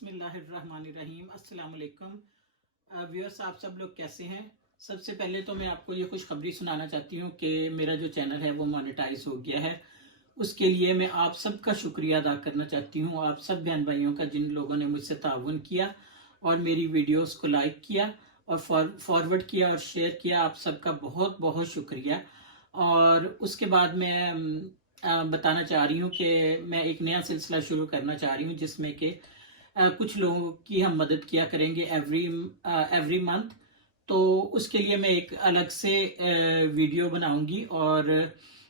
बिस्मिल्लाहिर्रहमानिर्रहीम। अस्सलाम वालेकुम व्यूअर्स, आप सब लोग कैसे हैं। सबसे पहले तो मैं आपको ये खुशखबरी सुनाना चाहती हूँ कि मेरा जो चैनल है वो मोनेटाइज हो गया है। उसके लिए मैं आप सबका शुक्रिया अदा करना चाहती हूँ, आप सब बहन भाइयों का जिन लोगों ने मुझसे ताउन किया और मेरी वीडियोस को लाइक किया और फॉरवर्ड किया और शेयर किया। आप सबका बहुत बहुत शुक्रिया। और उसके बाद मैं बताना चाह रही हूँ कि मैं एक नया सिलसिला शुरू करना चाह रही हूँ जिसमें कि कुछ लोगों की हम मदद किया करेंगे एवरी मंथ। तो उसके लिए मैं एक अलग से वीडियो बनाऊंगी और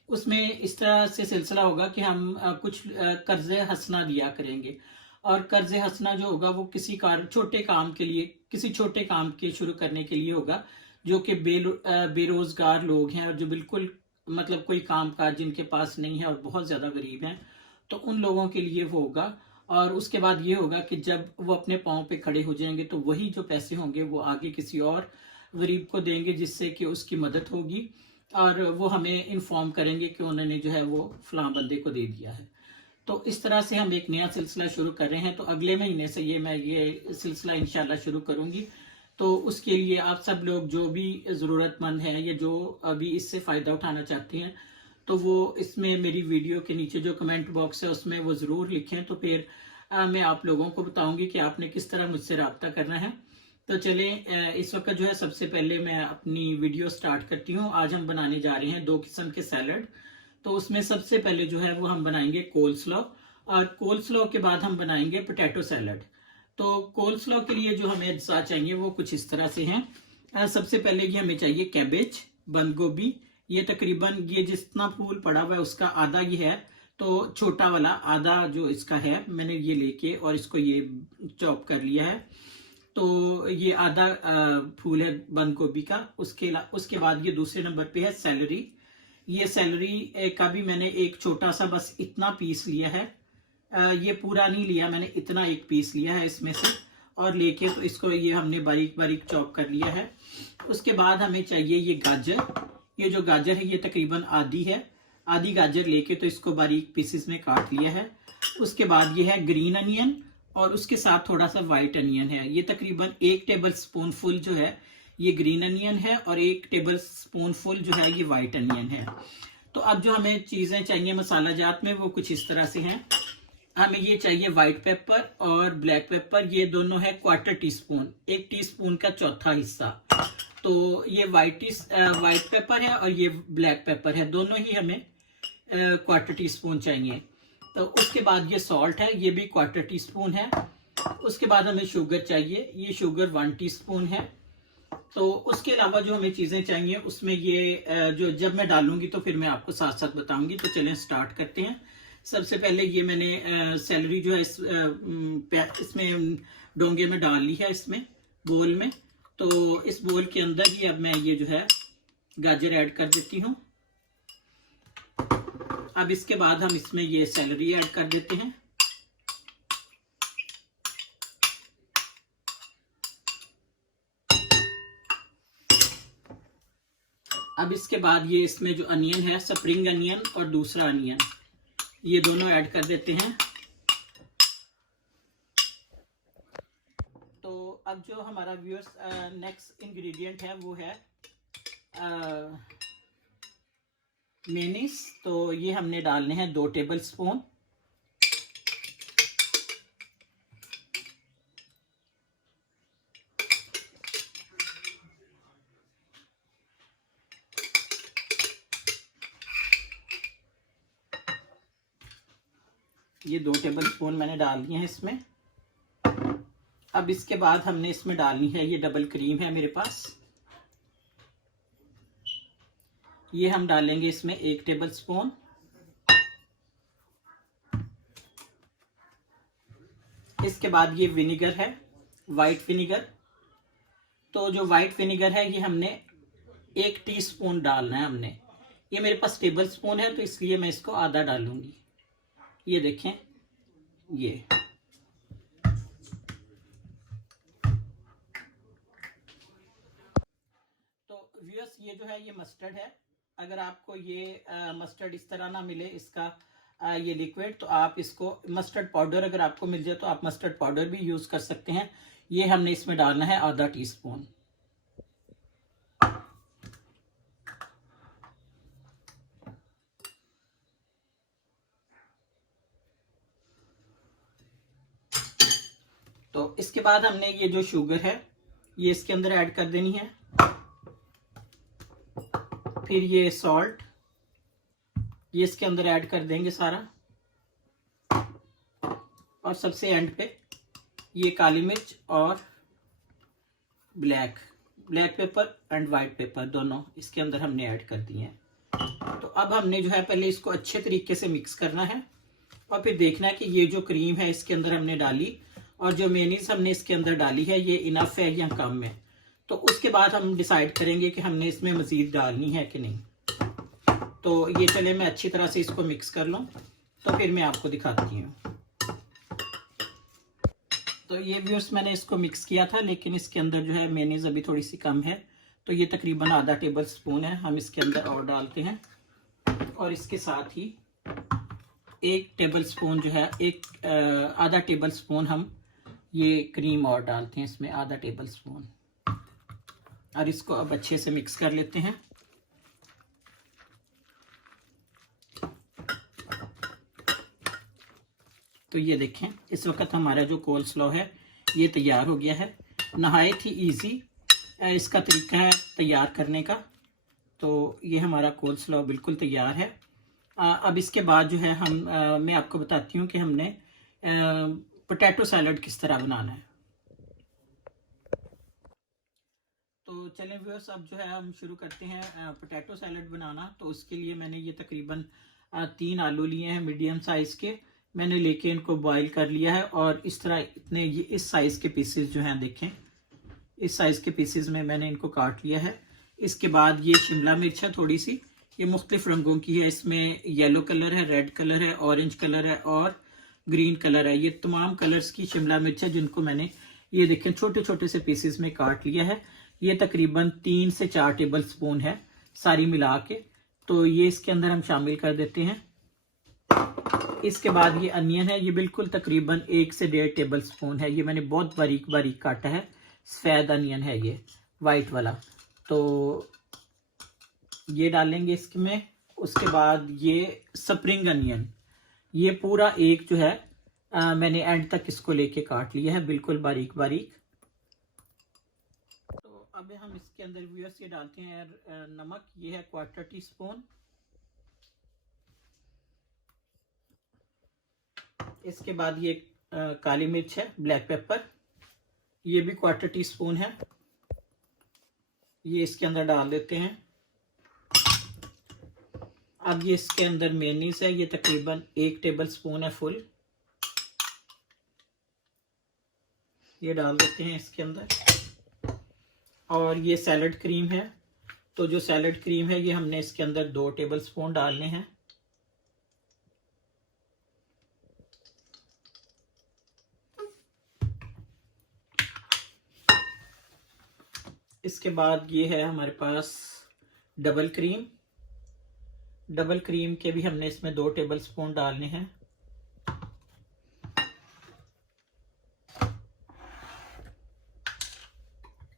उसमें इस तरह से सिलसिला होगा कि हम कुछ कर्जे हंसना दिया करेंगे। और कर्जे हंसना जो होगा वो छोटे काम के लिए, किसी छोटे काम के शुरू करने के लिए होगा, जो कि बेरोजगार लोग हैं और जो बिल्कुल मतलब कोई काम काज जिनके पास नहीं है और बहुत ज्यादा गरीब हैं, तो उन लोगों के लिए वो होगा। और उसके बाद ये होगा कि जब वो अपने पाँव पे खड़े हो जाएंगे तो वही जो पैसे होंगे वो आगे किसी और गरीब को देंगे, जिससे कि उसकी मदद होगी और वो हमें इन्फॉर्म करेंगे कि उन्होंने जो है वो फलां बंदे को दे दिया है। तो इस तरह से हम एक नया सिलसिला शुरू कर रहे हैं। तो अगले महीने से मैं ये सिलसिला इंशाल्लाह शुरू करूंगी। तो उसके लिए आप सब लोग जो भी ज़रूरतमंद हैं या जो अभी इससे फ़ायदा उठाना चाहते हैं, तो वो इसमें मेरी वीडियो के नीचे जो कमेंट बॉक्स है उसमें वो ज़रूर लिखें। तो फिर मैं आप लोगों को बताऊंगी कि आपने किस तरह मुझसे रब्ता करना है। तो चलें, इस वक्त जो है सबसे पहले मैं अपनी वीडियो स्टार्ट करती हूँ। आज हम बनाने जा रहे हैं 2 किस्म के सैलड। तो उसमें सबसे पहले जो है वो हम बनाएंगे कोल्स्लॉ, और कोल्स्लॉ के बाद हम बनाएंगे पोटैटो सैलड। तो कोल्स्लॉ के लिए जो हमें अज्जा चाहिए वो कुछ इस तरह से हैं। सबसे पहले ये हमें चाहिए कैबेज, बंद गोभी। ये तकरीबन ये जितना फूल पड़ा हुआ है उसका आधा ये है, तो छोटा वाला आधा जो इसका है मैंने ये लेके और इसको ये चॉप कर लिया है। तो ये आधा फूल है बंद गोभी का। उसके बाद ये दूसरे नंबर पे है सैलरी। ये सैलरी का भी मैंने एक छोटा सा बस इतना पीस लिया है। ये पूरा नहीं लिया मैंने, इतना एक पीस लिया है इसमें से और लेके तो इसको ये हमने बारीक बारीक चॉप कर लिया है। उसके बाद हमें चाहिए ये गाजर। ये जो गाजर है ये तकरीबन आधी है। आधी गाजर लेके तो इसको बारीक पीसेस में काट लिया है। उसके बाद ये है ग्रीन अनियन और उसके साथ थोड़ा सा व्हाइट अनियन है। ये तकरीबन 1 टेबल स्पून फुल जो है ये ग्रीन अनियन है और 1 टेबल स्पून फुल जो है ये व्हाइट अनियन है। तो अब जो हमें चीजें चाहिए मसाला जात में वो कुछ इस तरह से हैं। हमें ये चाहिए व्हाइट पेपर और ब्लैक पेपर। ये दोनों है 1/4 टीस्पून, 1 टीस्पून का चौथा हिस्सा। तो ये व्हाइट पेपर है और ये ब्लैक पेपर है, दोनों ही हमें 1/4 टीस्पून चाहिए। तो उसके बाद ये सॉल्ट है, ये भी 1/4 टीस्पून है। उसके बाद हमें शुगर चाहिए, ये शुगर 1 टीस्पून है। तो उसके अलावा जो हमें चीजें चाहिए उसमें ये जो जब मैं डालूंगी तो फिर मैं आपको साथ साथ बताऊंगी। तो चलें स्टार्ट करते हैं। सबसे पहले ये मैंने सैलरी जो है इसमें डोंगे में डाल ली है, इसमें बोल में। तो इस बोल के अंदर ही अब मैं ये जो है गाजर ऐड कर देती हूँ। अब इसके बाद हम इसमें ये सैलरी ऐड कर देते हैं। अब इसके बाद ये इसमें जो अनियन है, स्प्रिंग अनियन और दूसरा अनियन, ये दोनों ऐड कर देते हैं। तो अब जो हमारा व्यूअर्स नेक्स्ट इंग्रेडिएंट है वो है मेयोनीज। तो ये हमने डालने हैं 2 टेबल स्पून। ये 2 टेबल स्पून मैंने डाल दिए हैं इसमें। अब इसके बाद हमने इसमें डालनी है ये डबल क्रीम है मेरे पास, ये हम डालेंगे इसमें 1 टेबल स्पून। इसके बाद ये विनेगर है, वाइट विनेगर। तो जो वाइट विनेगर है ये हमने 1 टीस्पून डालना है हमने। ये मेरे पास टेबल स्पून है तो इसलिए मैं इसको आधा डालूंगी। ये देखें ये। तो व्यूअर्स ये जो है ये मस्टर्ड है। अगर आपको ये मस्टर्ड इस तरह ना मिले, इसका ये लिक्विड, तो आप इसको मस्टर्ड पाउडर अगर आपको मिल जाए तो आप मस्टर्ड पाउडर भी यूज कर सकते हैं। ये हमने इसमें डालना है आधा टीस्पून। तो इसके बाद हमने ये जो शुगर है ये इसके अंदर ऐड कर देनी है। फिर ये सॉल्ट ये इसके अंदर ऐड कर देंगे सारा। और सबसे एंड पे ये काली मिर्च और black pepper and white paper दोनों इसके अंदर हमने ऐड कर दिए हैं। तो अब हमने जो है पहले इसको अच्छे तरीके से मिक्स करना है और फिर देखना है कि ये जो क्रीम है इसके अंदर हमने डाली और जो मेयोनीज हमने इसके अंदर डाली है ये इनफ है या कम है। तो उसके बाद हम डिसाइड करेंगे कि हमने इसमें मज़ीद डालनी है कि नहीं। तो ये चले मैं अच्छी तरह से इसको मिक्स कर लूँ तो फिर मैं आपको दिखाती हूँ। तो ये व्यूअर्स मैंने इसको मिक्स किया था, लेकिन इसके अंदर जो है मेयोनीज अभी थोड़ी सी कम है, तो ये तकरीबन आधा टेबल स्पून है, हम इसके अंदर और डालते हैं। और इसके साथ ही एक टेबल स्पून जो है आधा टेबल स्पून हम ये क्रीम और डालते हैं इसमें, आधा टेबल स्पून। और इसको अब अच्छे से मिक्स कर लेते हैं। तो ये देखें इस वक्त हमारा जो कोल स्लो है ये तैयार हो गया है। नहायत ही इजी इसका तरीका है तैयार करने का। तो ये हमारा कोल स्लो बिल्कुल तैयार है। अब इसके बाद जो है मैं आपको बताती हूँ कि हमने पोटैटो सैलड किस तरह बनाना है। तो चलें व्यूअर्स, अब जो है हम शुरू करते हैं पोटैटो सैलड बनाना। तो उसके लिए मैंने ये तकरीबन 3 आलू लिए हैं मीडियम साइज़ के। मैंने लेके इनको बॉईल कर लिया है और इस तरह इतने ये इस साइज़ के पीसेस जो हैं देखें, इस साइज़ के पीसेस में मैंने इनको काट लिया है। इसके बाद ये शिमला मिर्च है थोड़ी सी, ये मुख्तलिफ रंगों की है। इसमें येलो कलर है, रेड कलर है, ऑरेंज कलर है और ग्रीन कलर है। ये तमाम कलर्स की शिमला मिर्च है जिनको मैंने ये देखें छोटे छोटे से पीसेस में काट लिया है। ये तकरीबन 3 से 4 टेबल स्पून है सारी मिला के। तो ये इसके अंदर हम शामिल कर देते हैं। इसके बाद ये अनियन है, ये बिल्कुल तकरीबन 1 से 1.5 टेबल स्पून है। ये मैंने बहुत बारीक बारीक काटा है, सफ़ेद अनियन है ये वाइट वाला। तो ये डालेंगे इसमें। उसके बाद ये स्प्रिंग अनियन, ये पूरा एक जो है मैंने एंड तक इसको लेके काट लिया है बिल्कुल बारीक बारीक। तो अब हम इसके अंदर व्यूअर्स ये डालते हैं नमक, ये है 1/4 टीस्पून। इसके बाद ये काली मिर्च है, ब्लैक पेपर, ये भी 1/4 टीस्पून है, ये इसके अंदर डाल देते हैं। अब ये इसके अंदर मेयोनीज है, ये तकरीबन 1 टेबल स्पून है फुल, ये डाल देते हैं इसके अंदर। और ये सैलड क्रीम है, तो जो सैलड क्रीम है ये हमने इसके अंदर 2 टेबल स्पून डालने हैं। इसके बाद ये है हमारे पास डबल क्रीम। डबल क्रीम के भी हमने इसमें 2 टेबल स्पून डालने हैं।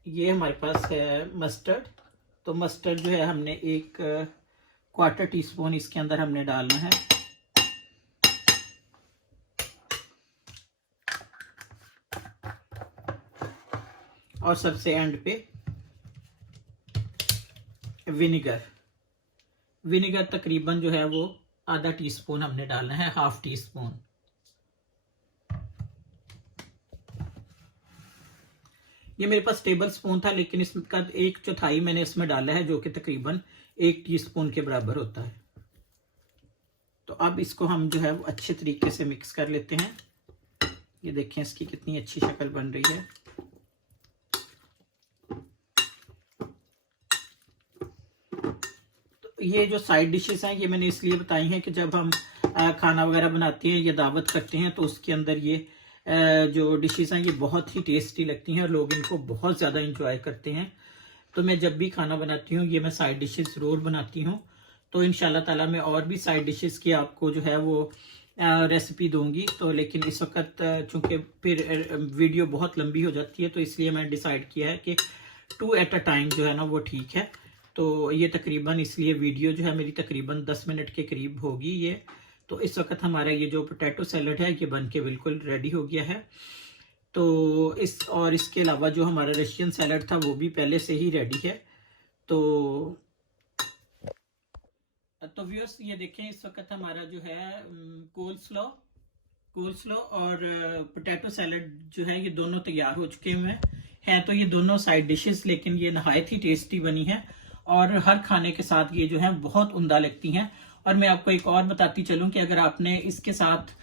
ये हमारे पास है मस्टर्ड, तो मस्टर्ड जो है हमने 1/4 टीस्पून इसके अंदर हमने डालना है। और सबसे एंड पे विनेगर तकरीबन जो है वो आधा टीस्पून हमने डालना है, ½ टीस्पून। ये मेरे पास टेबल स्पून था, लेकिन इसका 1/4 मैंने इसमें डाला है, जो कि तकरीबन 1 टीस्पून के बराबर होता है। तो अब इसको हम जो है वो अच्छे तरीके से मिक्स कर लेते हैं। ये देखें इसकी कितनी अच्छी शक्ल बन रही है। ये जो साइड डिशेस हैं ये मैंने इसलिए बताई हैं कि जब हम खाना वगैरह बनाते हैं या दावत करते हैं तो उसके अंदर ये जो डिशेस हैं ये बहुत ही टेस्टी लगती हैं और लोग इनको बहुत ज़्यादा इंजॉय करते हैं। तो मैं जब भी खाना बनाती हूँ ये मैं साइड डिशेस ज़रूर बनाती हूँ। तो इंशाल्लाह ताला मैं और भी साइड डिशेस की आपको जो है वो रेसिपी दूंगी। तो लेकिन इस वक्त चूंकि फिर वीडियो बहुत लंबी हो जाती है, तो इसलिए मैंने डिसाइड किया है कि 2 एट अ टाइम जो है ना वो ठीक है। तो ये तकरीबन इसलिए वीडियो जो है मेरी तकरीबन 10 मिनट के करीब होगी ये। तो इस वक्त हमारा ये जो पोटैटो सैलड है ये बन के बिल्कुल रेडी हो गया है। तो इसके अलावा जो हमारा रशियन सैलड था वो भी पहले से ही रेडी है। तो व्यूअर्स ये देखें, इस वक्त हमारा जो है कोल्स्लो और पोटैटो सैलड जो है ये दोनों तैयार हो चुके हुए हैं। तो ये दोनों साइड डिशेस लेकिन ये नहायत ही टेस्टी बनी है और हर खाने के साथ ये जो है बहुत उम्दा लगती हैं। और मैं आपको एक और बताती चलूं कि अगर आपने इसके साथ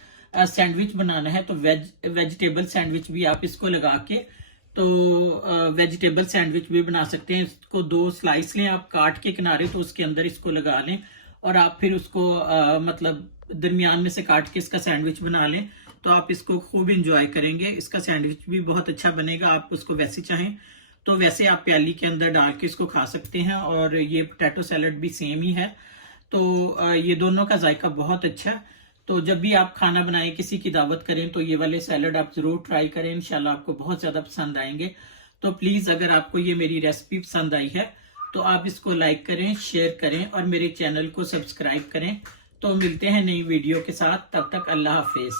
सैंडविच बनाना है तो वेजिटेबल सैंडविच भी आप इसको लगा के तो वेजिटेबल सैंडविच भी बना सकते हैं। इसको 2 स्लाइस लें आप काट के किनारे, तो उसके अंदर इसको लगा लें और आप फिर उसको मतलब दरमियान में से काट के इसका सैंडविच बना लें, तो आप इसको खूब इंजॉय करेंगे। इसका सैंडविच भी बहुत अच्छा बनेगा। आप उसको वैसे चाहें तो वैसे आप प्याली के अंदर डाल के इसको खा सकते हैं। और ये पोटैटो सैलड भी सेम ही है। तो ये दोनों का जायका बहुत अच्छा है। तो जब भी आप खाना बनाएं, किसी की दावत करें, तो ये वाले सैलड आप जरूर ट्राई करें। इंशाल्लाह आपको बहुत ज्यादा पसंद आएंगे। तो प्लीज अगर आपको ये मेरी रेसिपी पसंद आई है तो आप इसको लाइक करें, शेयर करें और मेरे चैनल को सब्सक्राइब करें। तो मिलते हैं नई वीडियो के साथ, तब तक अल्लाह हाफिज।